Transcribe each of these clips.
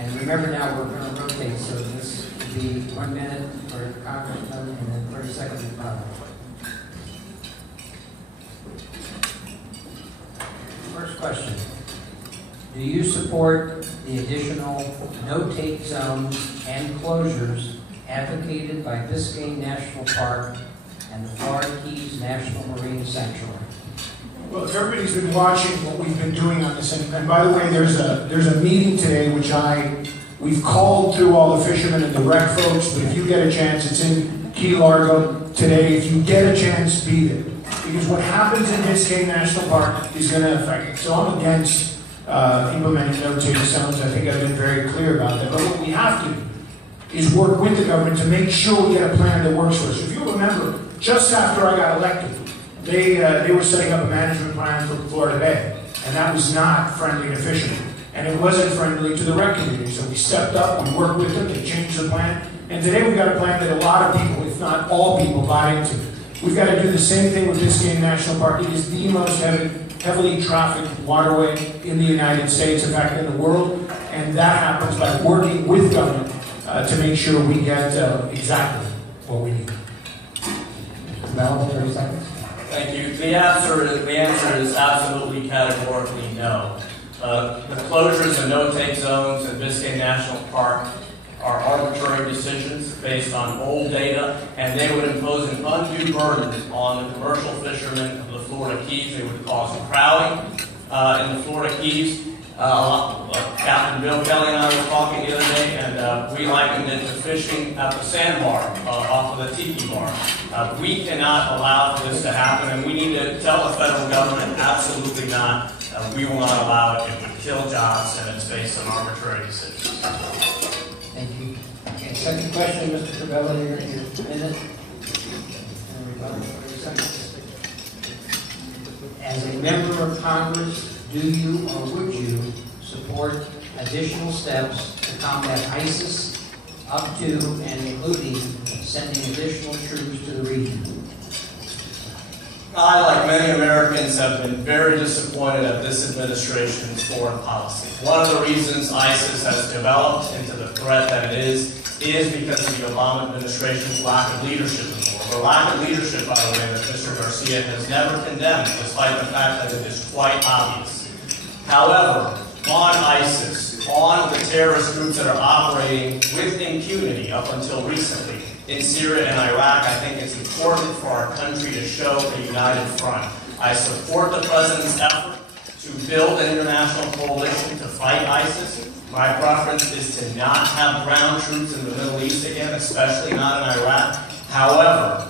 And remember now, we're going to rotate, so this will be 1 minute for Congressman and then 30 seconds for Bob. First question. Do you support the additional no-take zones and closures advocated by Biscayne National Park and the Florida Keys National Marine Sanctuary? Well, if everybody's been watching what we've been doing on this, and by the way, there's a meeting today which we've called through all the fishermen and the rec folks, but if you get a chance, it's in Key Largo today. If you get a chance, be there. Because what happens in Biscayne National Park is going to affect it. So I'm against implementing no-take zones. I think I've been very clear about that. But what we have to do is work with the government to make sure we get a plan that works for us. If you remember, just after I got elected, they were setting up a management plan for Florida Bay, and that was not friendly to fishermen, and it wasn't friendly to the rec community. So we stepped up, we worked with them, they changed the plan, and today we've got a plan that a lot of people, if not all people, buy into. We've got to do the same thing with Biscayne National Park. It is the most heavily trafficked waterway in the United States, in fact, in the world, and that happens by working with government to make sure we get exactly what we need. Val, 30 seconds. Thank you. The answer is absolutely categorically no. The closures and no-take zones in Biscayne National Park are arbitrary decisions based on old data, and they would impose an undue burden on the commercial fishermen of the Florida Keys. They would cause crowding in the Florida Keys. Captain Bill Kelly and I were talking the other day, and we likened it to fishing at the sandbar off of the tiki bar. We cannot allow for this to happen, and we need to tell the federal government absolutely not. We will not allow it. It would kill jobs, and it's based on arbitrary decisions. Thank you. Okay, second question, Mr. Curbelo, your minute. As a member of Congress, do you or would you support additional steps to combat ISIS, up to and including sending additional troops to the region? I, like many Americans, have been very disappointed at this administration's foreign policy. One of the reasons ISIS has developed into the threat that it is because of the Obama administration's lack of leadership in the world. The lack of leadership, by the way, that Mr. Garcia has never condemned, despite the fact that it is quite obvious. However, on ISIS, on the terrorist groups that are operating with impunity up until recently in Syria and Iraq, I think it's important for our country to show a united front. I support the President's effort to build an international coalition to fight ISIS. My preference is to not have ground troops in the Middle East again, especially not in Iraq. However,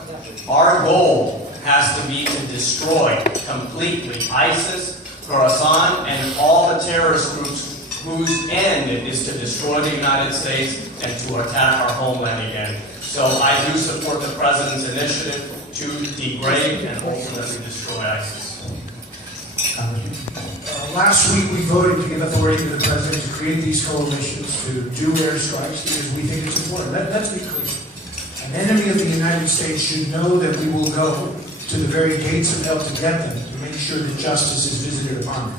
our goal has to be to destroy completely ISIS, Khorasan, and all the terrorist groups whose end is to destroy the United States and to attack our homeland again. So I do support the President's initiative to degrade and ultimately destroy ISIS. Last week we voted to give authority to the President to create these coalitions to do airstrikes because we think it's important. Let's be clear. An enemy of the United States should know that we will go to the very gates of hell to get them, to make sure that justice is visited upon them.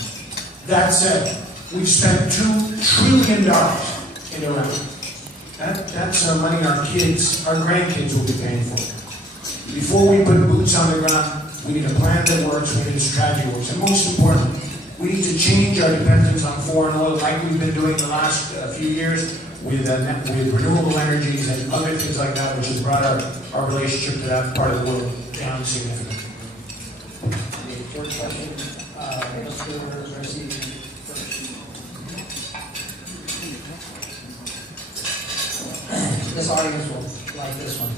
That said, we've spent $2 trillion in Iraq. That's money our kids, our grandkids will be paying for. Before we put boots on the ground, we need a plan that works, we need a strategy that works. And most importantly, we need to change our dependence on foreign oil like we've been doing the last few years with renewable energies and other things like that, which has brought our relationship to that part of the world down significantly. Third question, Mr. Garcia first. This audience will like this one.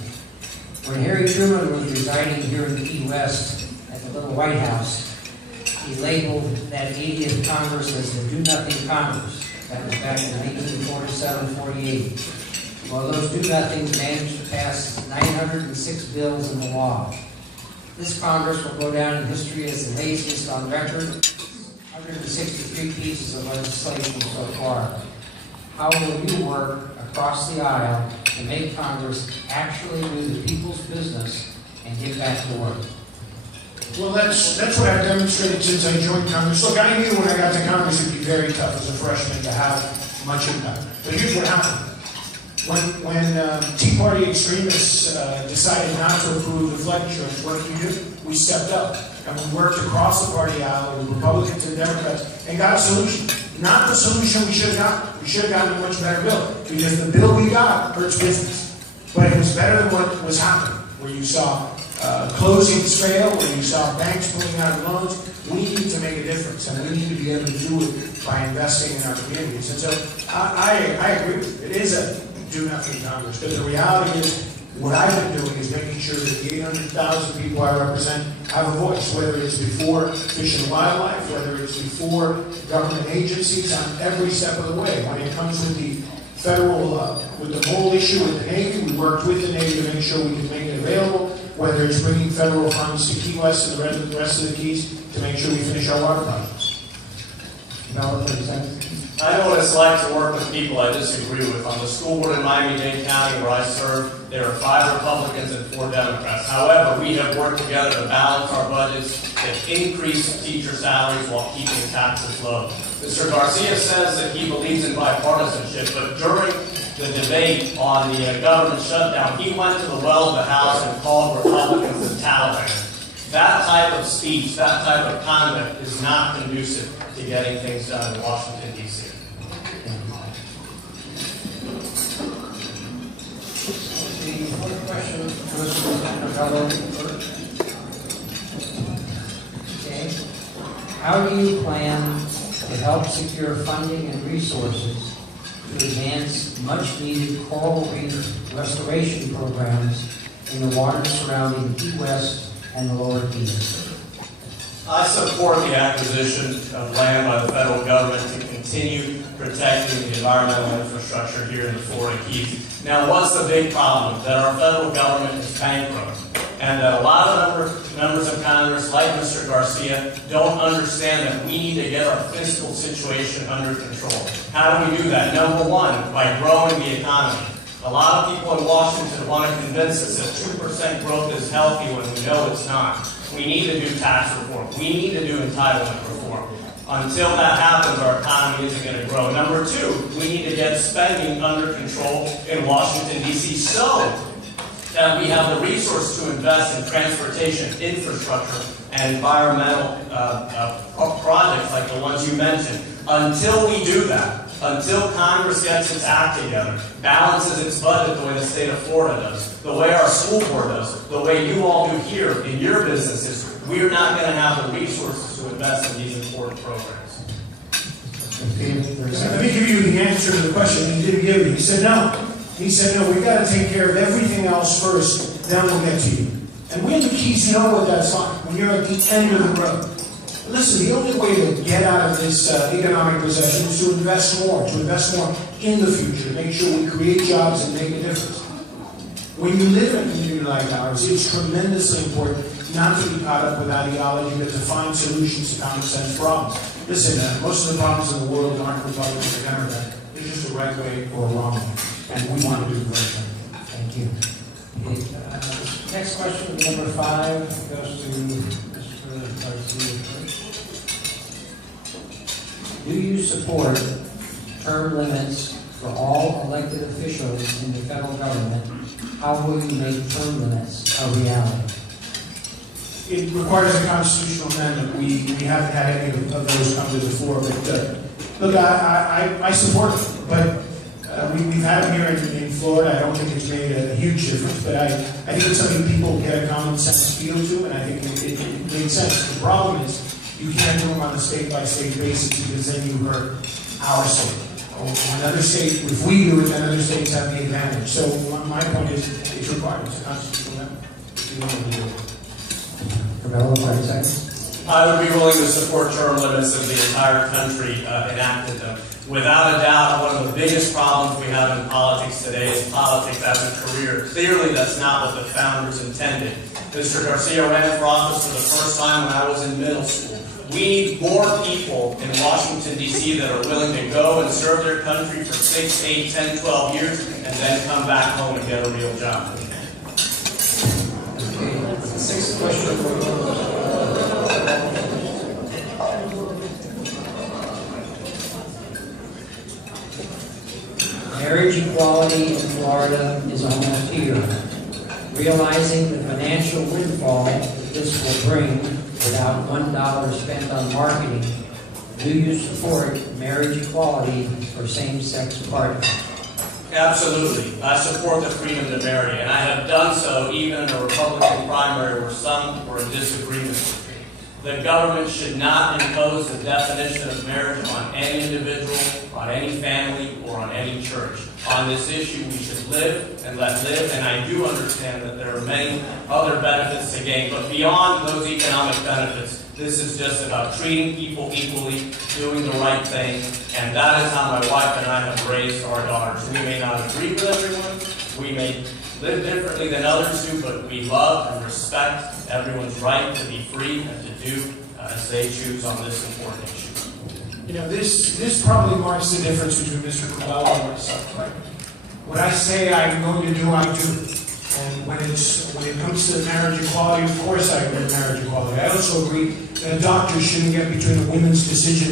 When Harry Truman was residing here in Key West at the little White House, he labeled that 80th Congress as the Do-Nothing Congress. That was back in 1947-48. Well, those do-nothings managed to pass 906 bills into law. This Congress will go down in history as the laziest on record, 163 pieces of legislation so far. How will you work across the aisle to make Congress actually do the people's business and get back to work? Well, that's what I've demonstrated since I joined Congress. Look, I knew when I got to Congress it'd be very tough as a freshman to have much impact. But here's what happened. When Tea Party extremists decided not to approve the flood insurance, what did we do? We stepped up and we worked across the party aisle with Republicans and Democrats and got a solution. Not the solution we should have gotten. We should have gotten a much better bill because the bill we got hurts business. But it was better than what was happening, where you saw closings fail, where you saw banks pulling out of loans. We need to make a difference, and we need to be able to do it by investing in our communities. And so I agree with you. It is a do-nothing Congress, but the reality is what I've been doing is making sure that the 800,000 people I represent have a voice, whether it's before Fish and Wildlife, whether it's before government agencies, on every step of the way. When it comes with the federal, with the whole issue with the Navy, we worked with the Navy to make sure we could make it available, whether it's bringing federal funds to Key West and the rest of the Keys to make sure we finish our water projects. Develop, 30 seconds. I know what it's like to work with people I disagree with. On the school board in Miami-Dade County where I serve, there are 5 Republicans and 4 Democrats. However, we have worked together to balance our budgets, to increase teacher salaries while keeping taxes low. Mr. Garcia says that he believes in bipartisanship, but during the debate on the government shutdown, he went to the well of the House and called Republicans the Taliban. That type of speech, that type of conduct is not conducive to getting things done in Washington, D.C. The fourth question, Congressman Curbelo. Okay. How do you plan to help secure funding and resources to advance much-needed coral reef restoration programs in the waters surrounding Key West and the Lower Keys? I support the acquisition of land by the federal government to continue protecting the environmental infrastructure here in the Florida Keys. Now, what's the big problem? That our federal government is bankrupt, and that a lot of members of Congress, like Mr. Garcia, don't understand that we need to get our fiscal situation under control. How do we do that? Number one, by growing the economy. A lot of people in Washington want to convince us that 2% growth is healthy when we know it's not. We need to do tax reform. We need to do entitlement reform. Until that happens, our economy isn't going to grow. Number two, we need to get spending under control in Washington, D.C. so that we have the resource to invest in transportation, infrastructure, and environmental projects like the ones you mentioned. Until we do that, until Congress gets its act together, balances its budget the way the state of Florida does, the way our school board does, the way you all do here in your businesses, we're not going to have the resources to invest in these important programs. Let me give you the answer to the question he didn't give you. He said no. He said no, we've got to take care of everything else first, then we'll get to you. And we in the Keys know what that's like, when you're at the end of the road. Listen, the only way to get out of this economic recession is to invest more in the future, to make sure we create jobs and make a difference. When you live in a community like ours, it's tremendously important not to be caught up with ideology, but to find solutions to common sense problems. Listen, most of the problems in the world aren't Republican or Democrat. They're just the right way or wrong way. And we want to do the right thing. Thank you. Okay, next question, number 5, goes to Mr. Garcia. Do you support term limits for all elected officials in the federal government? How will you make term limits a reality? It requires a constitutional amendment. We haven't had any of those come to the floor, but look, I support it. But we've had them here in Florida. I don't think it's made a huge difference, but I think it's something people get a common sense feel to, and I think it made sense. The problem is you can't do them on a state-by-state basis because then you hurt our state. Another state, if we do it, then other states have the advantage. So my point is, it's required. It's a constitutional amendment. If you want to do it. Curbelo, 30 seconds. I would be willing to support term limits if the entire country enacted them. Without a doubt, one of the biggest problems we have in politics today is politics as a career. Clearly, that's not what the founders intended. Mr. Garcia ran for office for the first time when I was in middle school. We need more people in Washington, D.C. that are willing to go and serve their country for 6, 8, 10, 12 years and then come back home and get a real job. Okay, 6th question. Marriage equality in Florida is almost here. Realizing the financial windfall that this will bring without $1 spent on marketing, do you support marriage equality for same-sex partners? Absolutely. I support the freedom to marry, and I have done so even in a Republican primary where some were in disagreement with me. The government should not impose the definition of marriage on any individual, on any family, or on any church. On this issue, we should live and let live, and I do understand that there are many other benefits to gain, but beyond those economic benefits, this is just about treating people equally, doing the right thing, and that is how my wife and I have raised our daughters. We may not agree with everyone, we may live differently than others do, but we love and respect everyone's right to be free and to do as they choose on this important issue. You know, this probably marks the difference between Mr. Curbelo and myself, right? What I say I'm going to do, I do. And when it comes to marriage equality, of course I agree with marriage equality. I also agree that a doctor shouldn't get between a woman's decision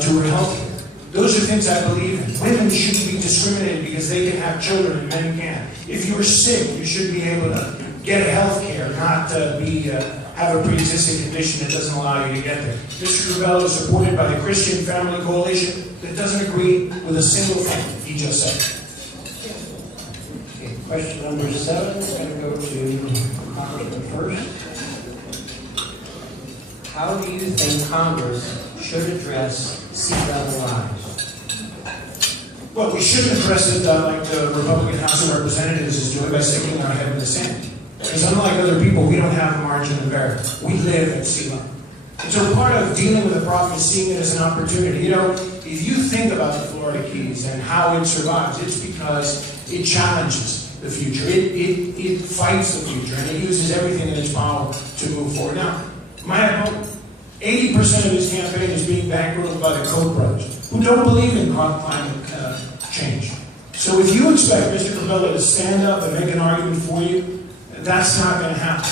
to her health care. Those are things I believe in. Women shouldn't be discriminated because they can have children and men can't. If you're sick, you should be able to get health care, not have a pre-existing condition that doesn't allow you to get there. Mr. Curbelo is supported by the Christian Family Coalition that doesn't agree with a single thing he just said. Okay, question number 7, we're going to go to Congressman first. How do you think Congress should address sea level rise? Well, we shouldn't address it like the Republican House of Representatives is doing by sticking our head in the sand. Because unlike other people, we don't have a margin of error. We live at sea level. And so part of dealing with the problem is seeing it as an opportunity. You know, if you think about the Florida Keys and how it survives, it's because it challenges the future. It fights the future, and it uses everything in its power to move forward. Now, my opponent, 80% of his campaign is being bankrolled by the Koch brothers, who don't believe in climate change. So if you expect Mr. Curbelo to stand up and make an argument for you, that's not going to happen.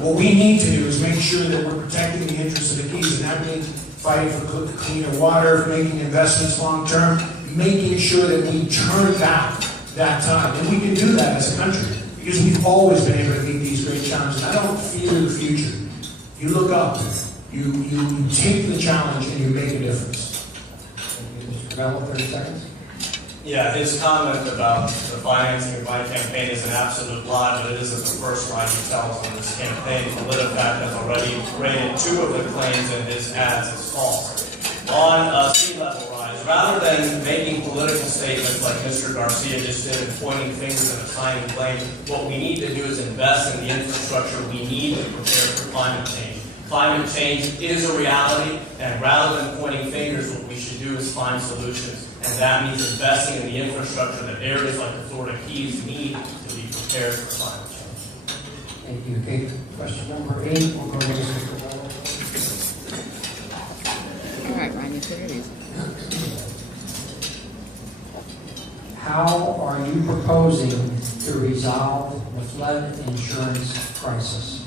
What we need to do is make sure that we're protecting the interests of the Keys, and that means fighting for cleaner water, making investments long term, making sure that we turn back that time. And we can do that as a country, because we've always been able to meet these great challenges. I don't fear the future. You look up, you take the challenge, and you make a difference. Mr. Curbelo, 30 seconds. Yeah, his comment about the financing of my campaign is an absolute lie, but it isn't the first lie he tells on this campaign. PolitiFact has already rated 2 of the claims in his ads as false. On sea level rise, rather than making political statements like Mr. Garcia just did and pointing fingers and assigning blame, what we need to do is invest in the infrastructure we need to prepare for climate change. Climate change is a reality, and rather than pointing fingers, what we should do is find solutions. And that means investing in the infrastructure that areas like the Florida Keys need to be prepared for climate change. Thank you. Okay, question number 8, we'll go to Mr. Curbelo. All right, Ryan, you take it easy. How are you proposing to resolve the flood insurance crisis?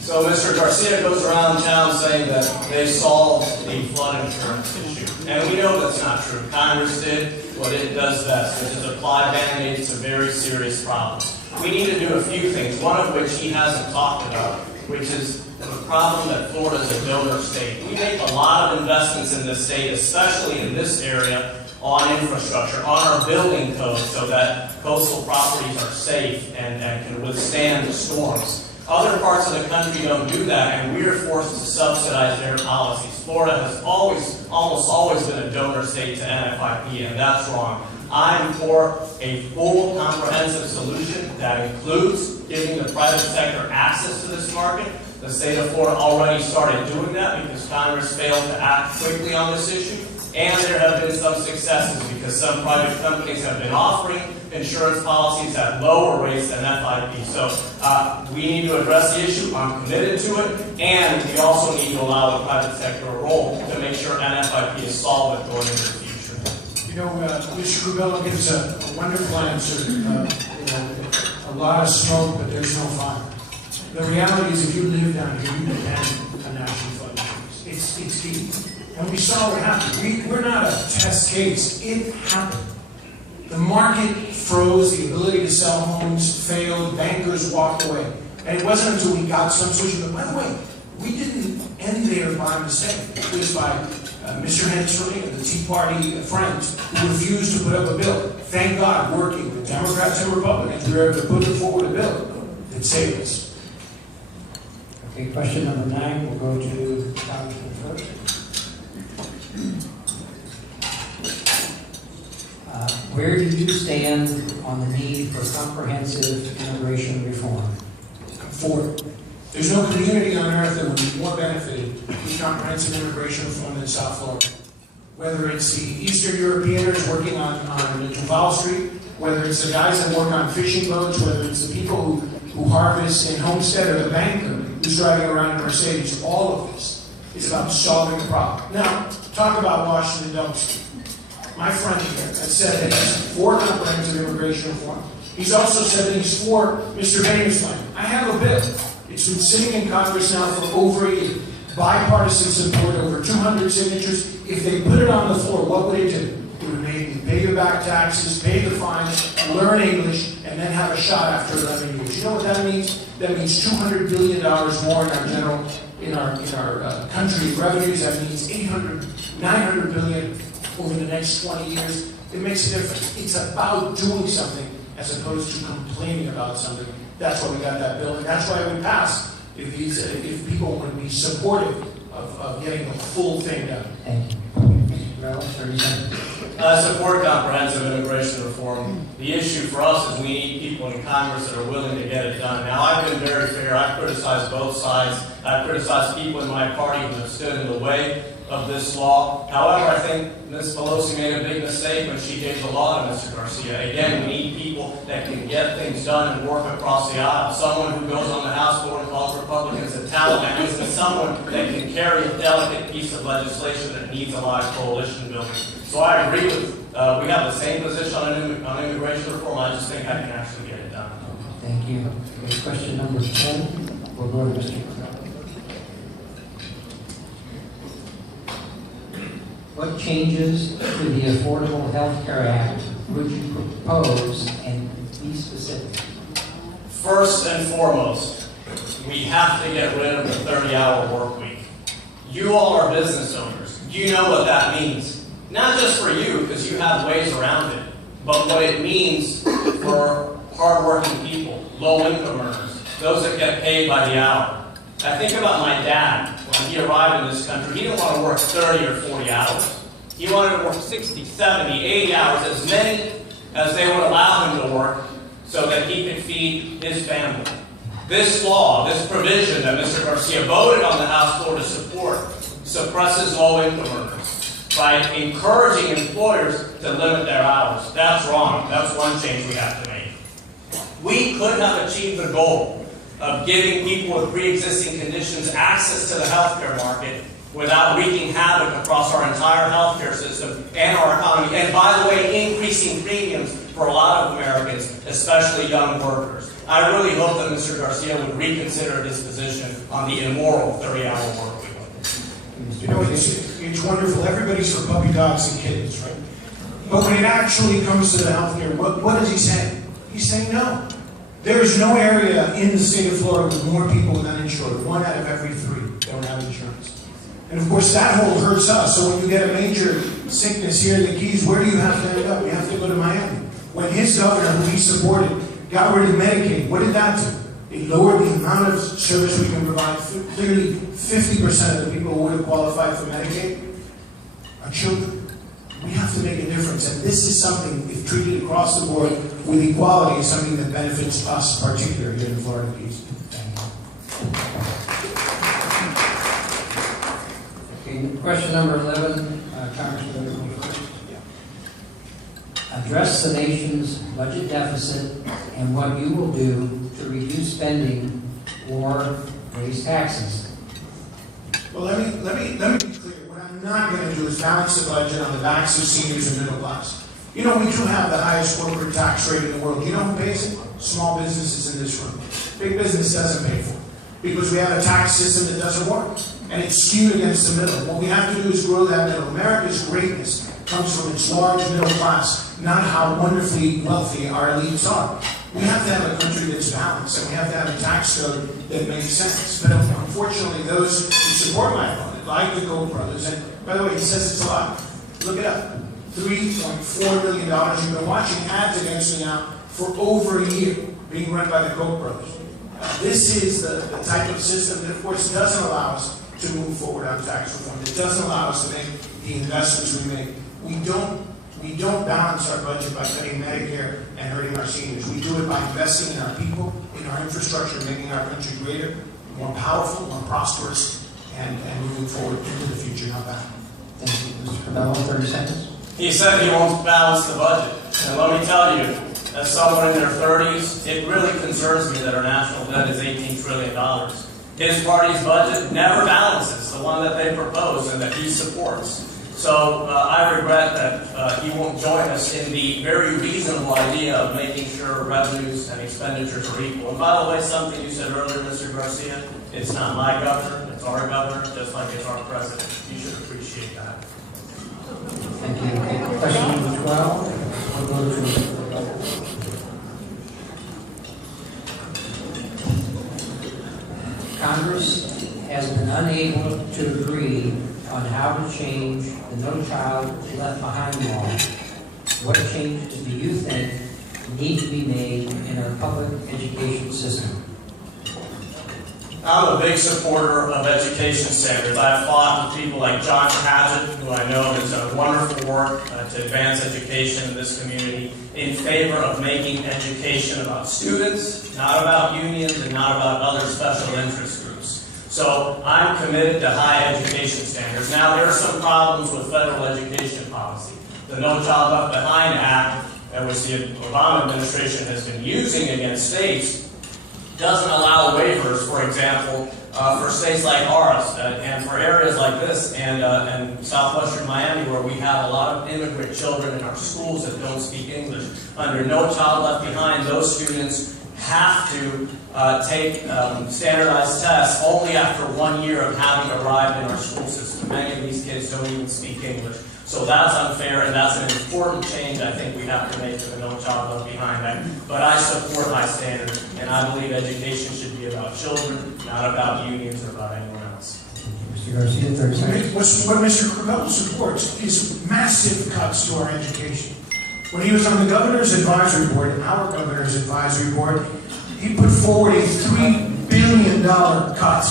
So Mr. Garcia goes around town saying that they solved the flood insurance issue. And we know that's not true. Congress did what it does best, which is apply Band-Aids to very serious problems. We need to do a few things, one of which he hasn't talked about, which is the problem that Florida is a donor state. We make a lot of investments in this state, especially in this area, on infrastructure, on our building code, so that coastal properties are safe and can withstand the storms. Other parts of the country don't do that, and we are forced to subsidize their policies. Florida has almost always been a donor state to NFIP, and that's wrong. I'm for a full, comprehensive solution that includes giving the private sector access to this market. The state of Florida already started doing that because Congress failed to act quickly on this issue. And there have been some successes because some private companies have been offering insurance policies at lower rates than FIP. So we need to address the issue. I'm committed to it. And we also need to allow the private sector a role to make sure NFIP is solvent going into the future. You know, Mr. Curbelo gives a wonderful answer. A lot of smoke, but there's no fire. The reality is if you live down here, you depend on national flood insurance. It's key. And we saw what happened. We're not a test case. It happened. The market froze, the ability to sell homes failed, bankers walked away. And it wasn't until we got some solution, but by the way, we didn't end there by mistake. It was by Mr. Hensley and the Tea Party friends who refused to put up a bill. Thank God, working with Democrats and Republicans, we were able to put forward a bill that saved us. Okay, question number 9, we'll go to Congressman first. Where do you stand on the need for comprehensive immigration reform? For it. There's no community on earth that would be more benefited with comprehensive immigration reform than South Florida. Whether it's the Eastern Europeans working on Duval Street, whether it's the guys that work on fishing boats, whether it's the people who harvest in Homestead, or the banker who's driving around in Mercedes, all of this is about solving the problem. Now, talk about Washington dumpster. My friend here has said that he's for comprehensive immigration reform. He's also said that he's for Mr. Boehner's plan. I have a bill. It's been sitting in Congress now for over a year. Bipartisan support, over 200 signatures. If they put it on the floor, what would it do? It would make you pay your back taxes, pay the fines, learn English, and then have a shot after 11 years. You know what that means? That means $200 billion more in our country revenues. That means 900 billion over the next 20 years. It makes a difference. It's about doing something as opposed to complaining about something. That's why we got that bill, and that's why we passed. If people would be supportive of getting the full thing done. Thank you. Mr. Curbelo, 30 seconds. I support comprehensive immigration reform. The issue for us is we need people in Congress that are willing to get it done. Now, I've been very fair. I've criticized both sides. I've criticized people in my party who have stood in the way of this law. However, I think Ms. Pelosi made a big mistake when she gave the law to Mr. Garcia. Again, we need people that can get things done and work across the aisle. Someone who goes on the House floor and calls Republicans a Taliban isn't someone that can carry a delicate piece of legislation that needs a lot of coalition building. So I agree with, we have the same position on immigration reform. I just think I can actually get it done. Thank you. Okay, question number 10, we'll go to Mr. Curbelo. What changes to the Affordable Health Care Act would you propose, and be specific? First and foremost, we have to get rid of the 30-hour work week. You all are business owners. You know what that means. Not just for you, because you have ways around it, but what it means for hardworking people, low-income earners, those that get paid by the hour. I think about my dad. When he arrived in this country, he didn't want to work 30 or 40 hours. He wanted to work 60, 70, 80 hours, as many as they would allow him to work, so that he could feed his family. This law, this provision that Mr. Garcia voted on the House floor to support, suppresses low-income earners by encouraging employers to limit their hours. That's wrong. That's one change we have to make. We could have achieved the goal of giving people with pre-existing conditions access to the healthcare market without wreaking havoc across our entire healthcare system and our economy. And by the way, increasing premiums for a lot of Americans, especially young workers. I really hope that Mr. Garcia would reconsider his position on the immoral 30-hour work week. You know, it's wonderful. Everybody's for puppy dogs and kittens, right? But when it actually comes to the healthcare, what does he say? He's saying no. There is no area in the state of Florida with more people with uninsured. 1 out of every 3 don't have insurance. And of course, that whole hurts us. So when you get a major sickness here in the Keys, where do you have to end up? You have to go to Miami. When his governor, who he supported, got rid of Medicaid, what did that do? It lowered the amount of service we can provide. Clearly, 50% of the people who would have qualified for Medicaid are children. We have to make a difference, and this is something, if treated across the board with equality, is something that benefits us, particularly here in the Florida Keys. Okay, question number 11, Congressman. Address the nation's budget deficit and what you will do to reduce spending or raise taxes. Well, let me be clear. What I'm not going to do is balance the budget on the backs of seniors and middle class. You know, we do have the highest corporate tax rate in the world. You know who pays it? Small businesses in this room. Big business doesn't pay for it because we have a tax system that doesn't work, and it's skewed against the middle. What we have to do is grow that middle. America's greatness comes from its large middle class, not how wonderfully wealthy our elites are. We have to have a country that's balanced, and we have to have a tax code that makes sense. But unfortunately, those who support my opponent, like the Koch brothers, and by the way, he says it's a lot. Look it up. $3.4 million. You've been watching ads against me now for over a year, being run by the Koch brothers. This is the type of system that, of course, doesn't allow us to move forward on tax reform. It doesn't allow us to make the investments we make. We don't balance our budget by cutting Medicare and hurting our seniors. We do it by investing in our people, in our infrastructure, making our country greater, more powerful, more prosperous, and moving forward into the future, not back. Thank you. Mr. Curbelo, 30 seconds. He said he won't balance the budget. And let me tell you, as someone in their 30s, it really concerns me that our national debt is $18 trillion. His party's budget never balances the one that they propose and that he supports. So I regret that he won't join us in the very reasonable idea of making sure revenues and expenditures are equal. And by the way, something you said earlier, Mr. Garcia, it's not my governor, it's our governor, just like it's our president. You should appreciate that. Thank you. Okay, question number 12. We'll go to Congress has been unable to agree on how to change the No Child Left Behind law. What changes do you think need to be made in our public education system? I'm a big supporter of education standards. I've fought with people like John Padgett, who I know has done wonderful work to advance education in this community, in favor of making education about students, not about unions, and not about other special interest groups. So I'm committed to high education standards. Now, there are some problems with federal education policy. The No Child Left Behind Act, which the Obama administration has been using against states, doesn't allow waivers, for example, for states like ours, and for areas like this, and southwestern Miami, where we have a lot of immigrant children in our schools that don't speak English. Under No Child Left Behind, those students have to take standardized tests only after 1 year of having arrived in our school system. Many of these kids don't even speak English. So that's unfair, and that's an important change I think we have to make to the No Child Left Behind Act. But I support high standards, and I believe education should be about children, not about unions or about anyone else. Mr. Garcia, 30 seconds. What Mr. Curbelo supports is massive cuts to our education. When he was on the governor's advisory board, our governor's advisory board, he put forward a $3 billion cut.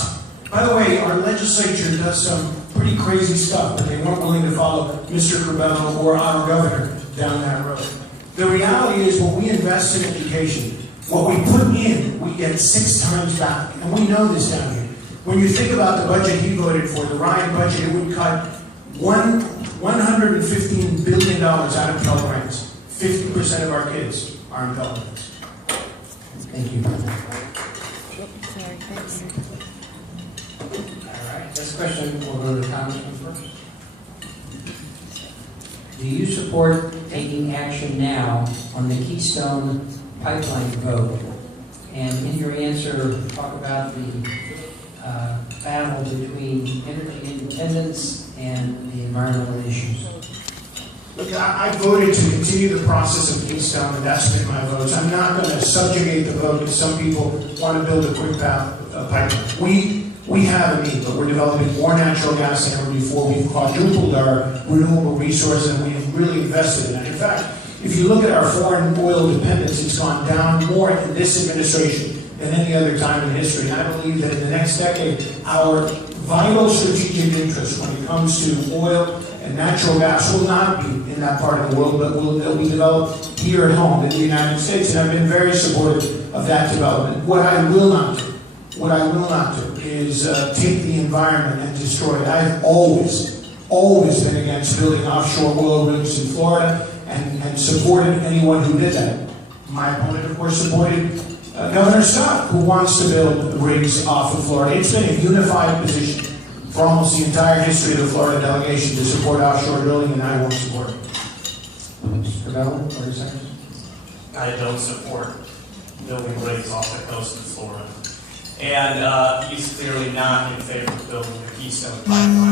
By the way, our legislature does some pretty crazy stuff, but they weren't willing to follow Mr. Curbelo or our governor down that road. The reality is when we invest in education, what we put in, we get 6 times back. And we know this down here. When you think about the budget he voted for, the Ryan budget, it would cut $115 billion out of Pell Grants. 50% of our kids are in Pell Grants. Thank you. Sorry, thanks. All right, this question will go to the Congressman first. Do you support taking action now on the Keystone Pipeline vote? And in your answer, talk about the battle between energy independence and the environmental issues. Look, I voted to continue the process of Keystone, and that's been my votes. I'm not going to subjugate the vote because some people want to build a quick pipeline. We have a need, but we're developing more natural gas than ever before. We've quadrupled our renewable resources, and we've really invested in it. In fact, if you look at our foreign oil dependence, it's gone down more in this administration than any other time in history. And I believe that in the next decade, our vital strategic interest when it comes to oil and natural gas will not be in that part of the world, but they'll be developed here at home in the United States. And I've been very supportive of that development. What I will not do is take the environment and destroy it. I've always been against building offshore oil rigs in Florida and supported anyone who did that. My opponent, of course, supported Governor Scott, who wants to build rigs off of Florida. It's been a unified position for almost the entire history of the Florida delegation to support offshore drilling, and I won't support it. Mr. Curbelo, 30 seconds. I don't support building rigs off the coast of Florida. And he's clearly not in favor of building the Keystone Pipeline.